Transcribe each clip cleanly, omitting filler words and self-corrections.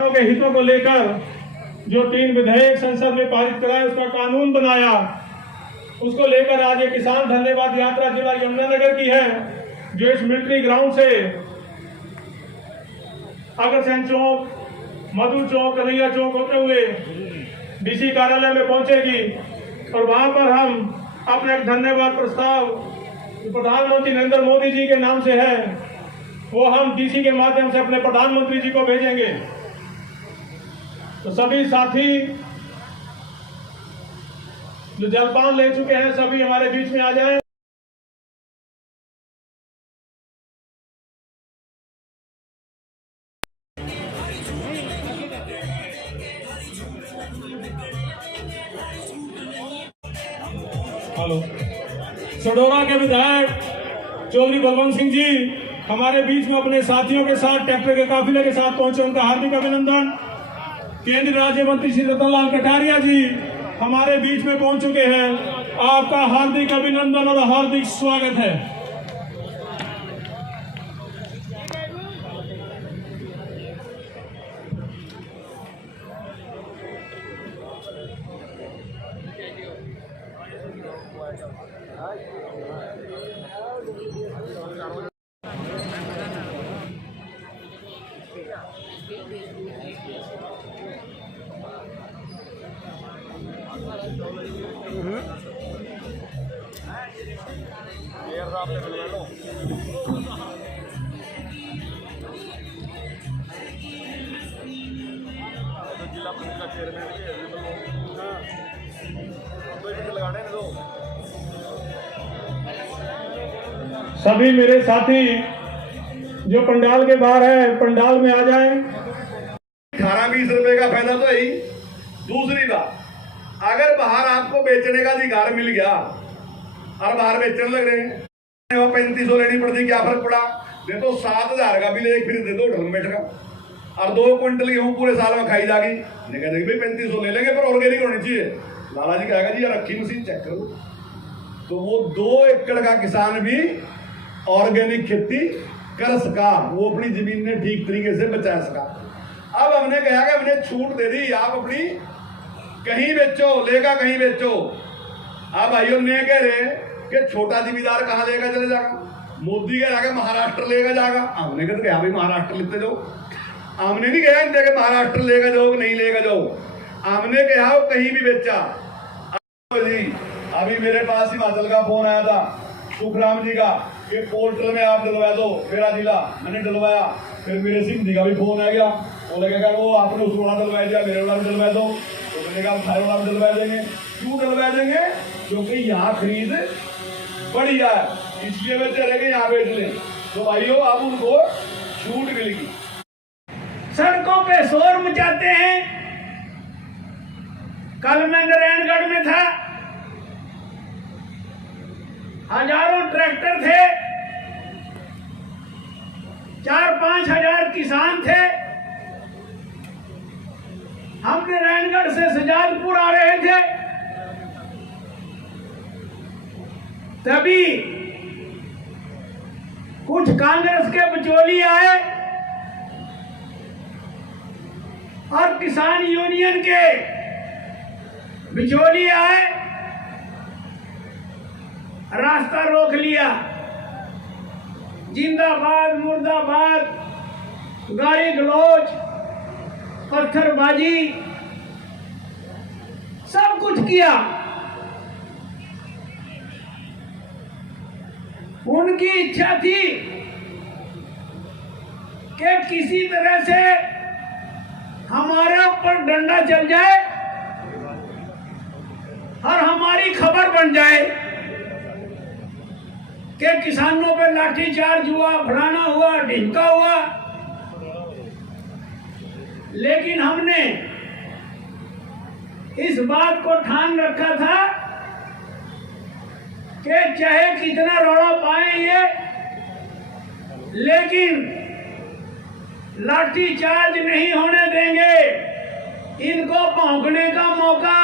के हितों को लेकर जो 3 विधेयक संसद में पारित कराए, उसका कानून बनाया, उसको लेकर आज ये किसान धन्यवाद यात्रा जिला यमुनानगर की है, जो इस मिलिट्री ग्राउंड से अग्रसेन चौक, मधु चौक, कन्हैया चौक होते हुए डीसी कार्यालय में पहुंचेगी और वहां पर हम अपने एक धन्यवाद प्रस्ताव प्रधानमंत्री नरेंद्र मोदी जी के नाम से है, वो हम डीसी के माध्यम से अपने प्रधानमंत्री जी को भेजेंगे। तो सभी साथी जो जलपान ले चुके हैं सभी हमारे बीच में आ जाएं। हेलो, सडोरा के विधायक चौधरी बलवंत सिंह जी हमारे बीच में अपने साथियों के साथ ट्रैक्टर के काफिले के साथ पहुंचे, उनका हार्दिक अभिनंदन। केंद्रीय राज्य मंत्री श्री रतनलाल कटारिया जी हमारे बीच में पहुंच चुके हैं, आपका हार्दिक अभिनंदन और हार्दिक स्वागत है। सभी मेरे साथी जो पंडाल के बाहर है, पंडाल में आ जाएं। 18-20 रुपए का फायदा तो यही। दूसरी बात, अगर बाहर आपको बेचने का अधिकार मिल गया और बाहर बेचने लग रहे हैं, 3500 लेनी पड़ती, क्या फर्क पड़ा? दे तो 7000 का भी ले, फिर दे दो ढलमेट का, और 2 क्विंटल गेहूं पूरे साल में खाई जाएगी। भाई 3500 ले लेंगे, पर ऑर्गेनिक होनी चाहिए। लाला जी कहेगा जी यार रखी मशीन चेक करो, तो वो 2 एकड़ का किसान भी ऑर्गेनिक खेती कर सका, वो अपनी जमीन ने ठीक तरीके से बचा सका। अब हमने कहा कि हमने छूट दे दी, आप अपनी कहीं बेचो, लेगा कहीं बेचो। अब भाइयों ने कह रहे कि छोटा जिम्मेदार कहां लेगा चले जाएगा, मोदी कह रहा है महाराष्ट्र लेगा जाएगा। हमने कहा भाई महाराष्ट्र लेते जाओ, हमने नहीं कहा इनसे कि महाराष्ट्र लेगा जाओ नहीं लेगा जाओ, हमने कहा कहीं भी बेचा। जी अभी मेरे पास हिमाचल का फोन आया था सुखराम जी का कि पोर्टल में आप डलवा दो मेरा जिला, मैंने डलवाया। फिर मेरे सिंह जी का भी फोन आ गया, वो लगेगा वो आपने उस वाला डलवा दिया, मेरे वाला भी डलवा दो, तो मैंने कहा थारे वाला भी डलवा देंगे। क्यों डलवा देंगे? क्योंकि यहाँ खरीद बढ़िया है, इसलिए वे चलेंगे यहाँ बेच लें। तो भाइयों अब उनको छूट मिलेगी। सड़कों पे शोर मचाते हैं। कल मैं नारायणगढ़ में था, हजारों ट्रैक्टर थे, 4-5 हजार किसान थे। हम नारायणगढ़ से सजादपुर आ रहे थे, तभी कुछ कांग्रेस के बिचौली आए और किसान यूनियन के बिचौली आए, रास्ता रोक लिया। जिंदाबाद मुर्दाबाद, गाली गलौज, पत्थरबाजी, सब कुछ किया। उनकी इच्छा थी कि किसी तरह से हमारे ऊपर डंडा चल जाए और हमारी खबर बन जाए कि किसानों पे लाठीचार्ज हुआ, फलाना हुआ, ढिमका हुआ। लेकिन हमने इस बात को ठान रखा था कि चाहे कितना रौला पाए ये, लेकिन लाठीचार्ज नहीं होने देंगे, इनको भौंकने का मौका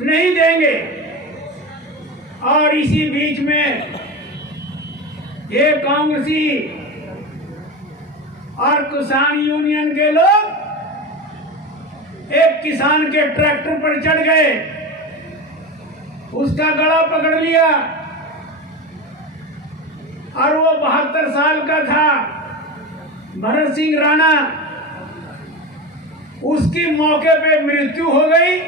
नहीं देंगे। और इसी बीच में ये कांग्रेसी और किसान यूनियन के लोग एक किसान के ट्रैक्टर पर चढ़ गए, उसका गला पकड़ लिया और वो 72 साल का था, भरत सिंह राणा। उसकी मौके पे मृत्यु हो गई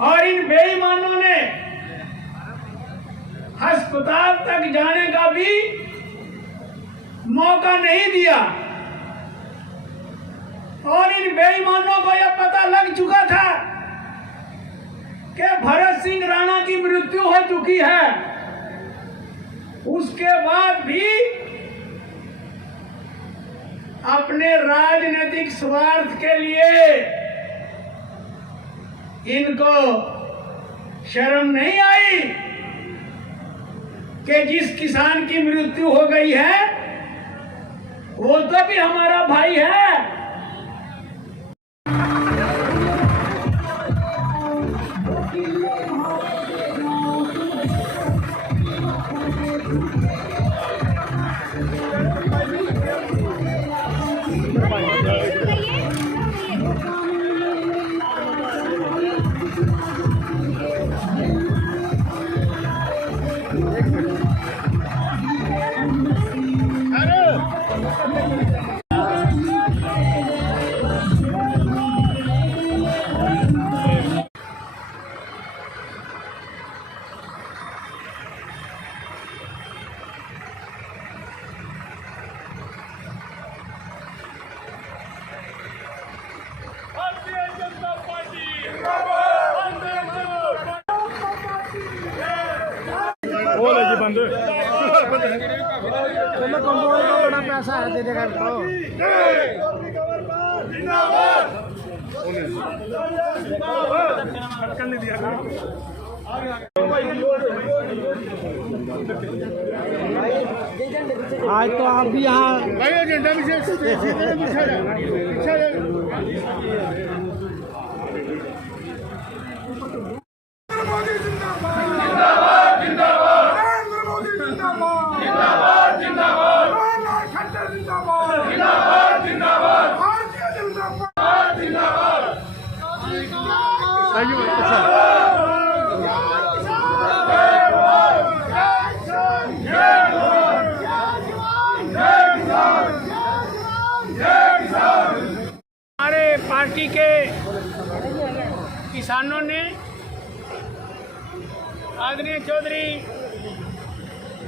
और इन बेईमानों ने अस्पताल तक जाने का भी मौका नहीं दिया और इन बेईमानों को यह पता लग चुका था कि भरत सिंह राणा की मृत्यु हो चुकी है। उसके बाद भी अपने राजनीतिक स्वार्थ के लिए इनको शर्म नहीं आई कि जिस किसान की मृत्यु हो गई है वो तो भी हमारा भाई है। बड़ा पैसा है दे देगा आज तो आप भी यहाँ हमारे पार्टी के किसानों ने आदरणीय चौधरी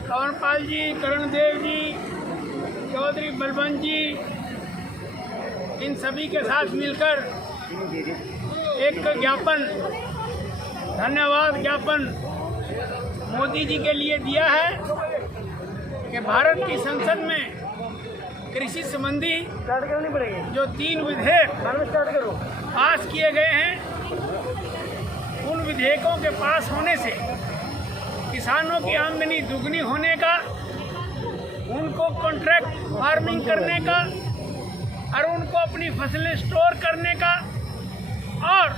कंवरपाल जी, करणदेव जी, चौधरी बलवंत जी, इन सभी के साथ मिलकर एक ज्ञापन, धन्यवाद ज्ञापन मोदी जी के लिए दिया है कि भारत की संसद में कृषि संबंधी जो 3 विधेयक पास किए गए हैं, उन विधेयकों के पास होने से किसानों की आमदनी दुगनी होने का, उनको कॉन्ट्रैक्ट फार्मिंग करने का और उनको अपनी फसलें स्टोर करने का और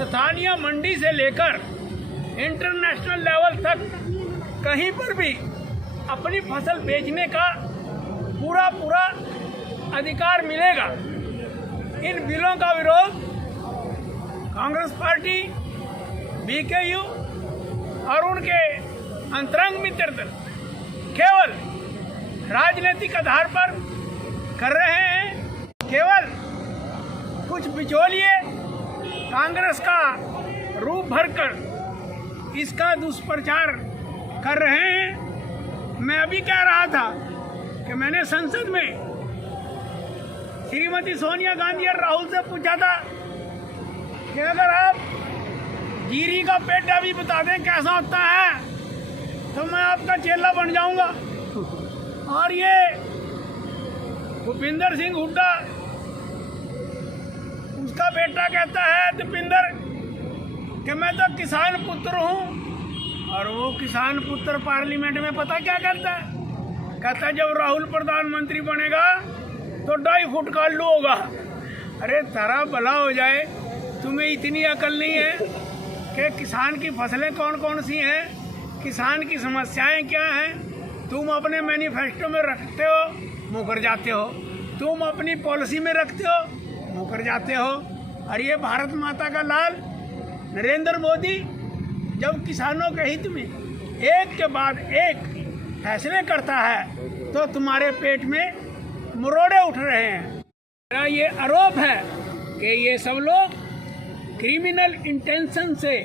स्थानीय मंडी से लेकर इंटरनेशनल लेवल तक कहीं पर भी अपनी फसल बेचने का पूरा अधिकार मिलेगा। इन बिलों का विरोध कांग्रेस पार्टी, बीकेयू और उनके अंतरंग मित्र दल केवल राजनीतिक आधार पर कर रहे हैं। केवल कुछ बिचौलिए कांग्रेस का रूप भरकर इसका दुष्प्रचार कर रहे हैं। मैं अभी कह रहा था कि मैंने संसद में श्रीमती सोनिया गांधी और राहुल से पूछा था कि अगर आप जीरी का पेटा भी बता दें कैसा होता है तो मैं आपका चेला बन जाऊंगा। और ये भूपिंदर सिंह हुड्डा, उसका बेटा कहता है दीपिंदर कि मैं तो किसान पुत्र हूँ, और वो किसान पुत्र पार्लियामेंट में पता क्या कहता है? कहता है जब राहुल प्रधानमंत्री बनेगा तो 2.5 फुट का आलू होगा। अरे तारा भला हो जाए, तुम्हें इतनी अकल नहीं है कि किसान की फसलें कौन कौन सी हैं, किसान की समस्याएं क्या हैं, तुम अपने मैनिफेस्टो में रखते हो, मुकर जाते हो। तुम अपनी पॉलिसी में रखते हो, मुकर जाते हो। और ये भारत माता का लाल नरेंद्र मोदी जब किसानों के हित में एक के बाद एक फैसले करता है तो तुम्हारे पेट में मुरोड़े उठ रहे हैं। मेरा ये आरोप है कि ये सब लोग क्रिमिनल इंटेंशन से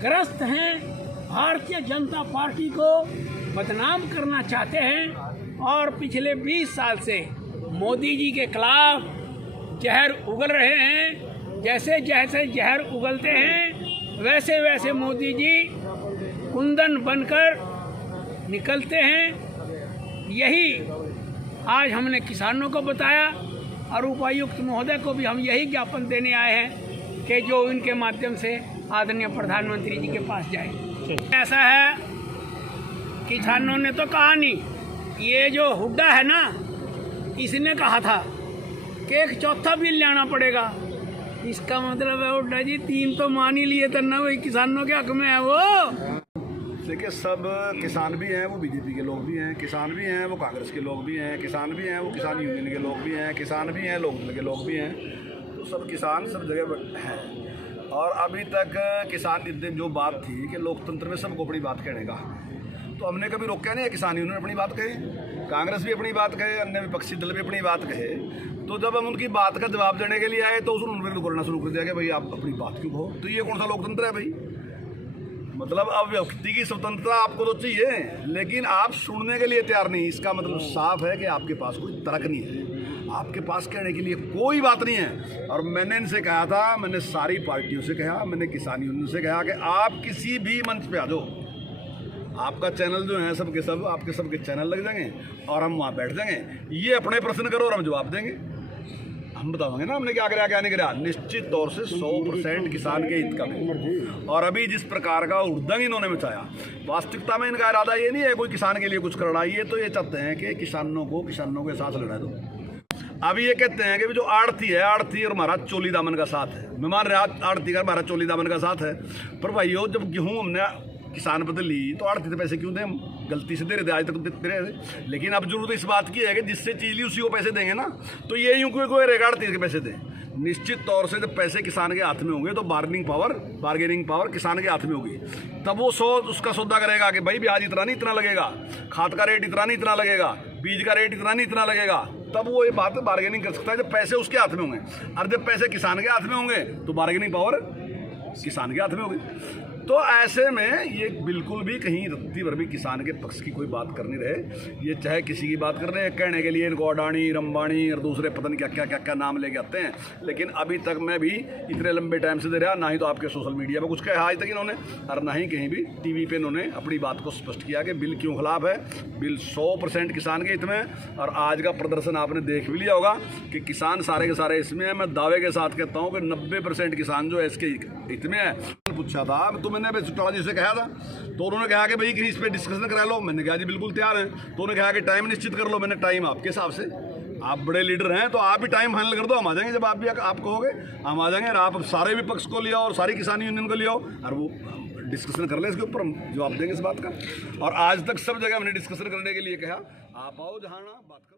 ग्रस्त हैं, भारतीय जनता पार्टी को बदनाम करना चाहते हैं और पिछले 20 साल से मोदी जी के खिलाफ जहर उगल रहे हैं। जैसे जैसे जहर उगलते हैं वैसे वैसे मोदी जी कुंदन बनकर निकलते हैं। यही आज हमने किसानों को बताया और उपायुक्त महोदय को भी हम यही ज्ञापन देने आए हैं कि जो इनके माध्यम से आदरणीय प्रधानमंत्री जी के पास जाए। ऐसा है, किसानों ने तो कहा नहीं, ये जो हुड्डा है ना, इसने कहा था कि एक चौथा बिल लाना पड़ेगा। इसका मतलब है हुड्डा जी 3 तो मान ही लिए थे ना, वही किसानों के हक में है वो। देखिए, सब किसान भी हैं, वो बीजेपी के लोग भी हैं, किसान भी हैं, वो कांग्रेस के लोग भी हैं, किसान भी हैं, वो किसान यूनियन के लोग भी हैं, किसान भी हैं, लोकदल के लोग भी हैं। तो सब किसान सब जगह हैं। और अभी तक किसान जो बात थी कि लोकतंत्र में सबको अपनी बात कहने का, तो हमने कभी रोका नहीं है। किसान यूनियन अपनी बात कहे, कांग्रेस भी अपनी बात कहे, अन्य विपक्षी दल भी अपनी बात कहे। तो जब हम उनकी बात का जवाब देने के लिए आए तो उन्होंने बोलना शुरू कर दिया कि भाई आप अपनी बात क्यों कहो। तो ये कौन सा लोकतंत्र है भाई? मतलब अब व्यक्ति की स्वतंत्रता आपको तो चाहिए, लेकिन आप सुनने के लिए तैयार नहीं। इसका मतलब साफ है कि आपके पास कोई तर्क नहीं है, आपके पास कहने के लिए कोई बात नहीं है। और मैंने इनसे कहा था, मैंने सारी पार्टियों से कहा, मैंने किसान यूनियन से कहा कि आप किसी भी मंच पे आ जाओ, आपका चैनल जो है सबके सब आपके सबके चैनल लग जाएंगे और हम वहाँ बैठ जाएंगे। ये अपने प्रश्न करो और हम जवाब देंगे, हम बताएंगे ना हमने क्या कराया क्या नहीं कराया। निश्चित तौर से 100% किसान के हित का है। और अभी जिस प्रकार का उद्दंग इन्होंने मचाया, वास्तविकता में इनका इरादा ये नहीं है कोई किसान के लिए कुछ करना। ये तो ये चाहते हैं कि किसानों के साथ लड़ा दो। अभी ये कहते हैं कि जो आड़ती है, आड़ती और हमारा चोली दामन का साथ है। मैं मान रहा आड़ती का हमारा चोली दामन का साथ है, पर भाइयों जब गेहूँ हमने किसान बदल ली तो आड़ती से पैसे क्यों दें? हम गलती से दे रहे थे, आज तक दे रहे थे। लेकिन अब जरूरत इस बात की है कि जिससे चीज़ ली उसी को पैसे देंगे ना। तो ये यूं कोई रेगा आड़ती के पैसे दें। निश्चित तौर से जब पैसे किसान के हाथ में होंगे तो बार्गेनिंग पावर किसान के हाथ में होगी। तब वो उसका सौदा करेगा कि भाई ब्याज इतना नहीं इतना लगेगा, खाद का रेट इतना नहीं इतना लगेगा, बीज का रेट इतना नहीं इतना लगेगा। तब वो ये बात बार्गेनिंग कर सकता है जब पैसे उसके हाथ में होंगे। और जब पैसे किसान के हाथ में होंगे तो बार्गेनिंग पावर किसान के हाथ में होगी। तो ऐसे में ये बिल्कुल भी कहीं रत्ती भर भी किसान के पक्ष की कोई बात करनी रहे। ये चाहे किसी की बात कर रहे हैं, कहने के लिए इनको अडानी, रंबानी और दूसरे पता नहीं क्या क्या नाम लेके आते हैं। लेकिन अभी तक मैं भी इतने लंबे टाइम से दे रहा, ना ही तो आपके सोशल मीडिया में कुछ कहा आज तक इन्होंने, और ना ही कहीं भी टीवी पे इन्होंने अपनी बात को स्पष्ट किया कि बिल क्यों खिलाफ है। बिल 100% किसान के हित में है। और आज का प्रदर्शन आपने देख भी लिया होगा कि किसान सारे के सारे इसमें है। मैं दावे के साथ कहता हूँ कि 90% किसान जो है इसके हित में है। पूछा था तो मैंने चौटाला जी से कहा था, तो उन्होंने कहा कि भाई इस पे डिस्कशन करा लो। मैंने कहा जी बिल्कुल तैयार हैं। तो उन्होंने कहा कि टाइम निश्चित कर लो। मैंने टाइम आपके हिसाब से, आप बड़े लीडर हैं तो आप भी टाइम फाइनल कर दो, हम आ जाएंगे। जब आप भी आप कहोगे हम आ जाएंगे। और आप सारे विपक्ष को लिया और सारी किसान यूनियन को लिया और वो डिस्कशन कर ले, इसके ऊपर हम जवाब देंगे इस बात का। और आज तक सब जगह हमने डिस्कशन करने के लिए कहा, आप आओ जहाँ बात करो।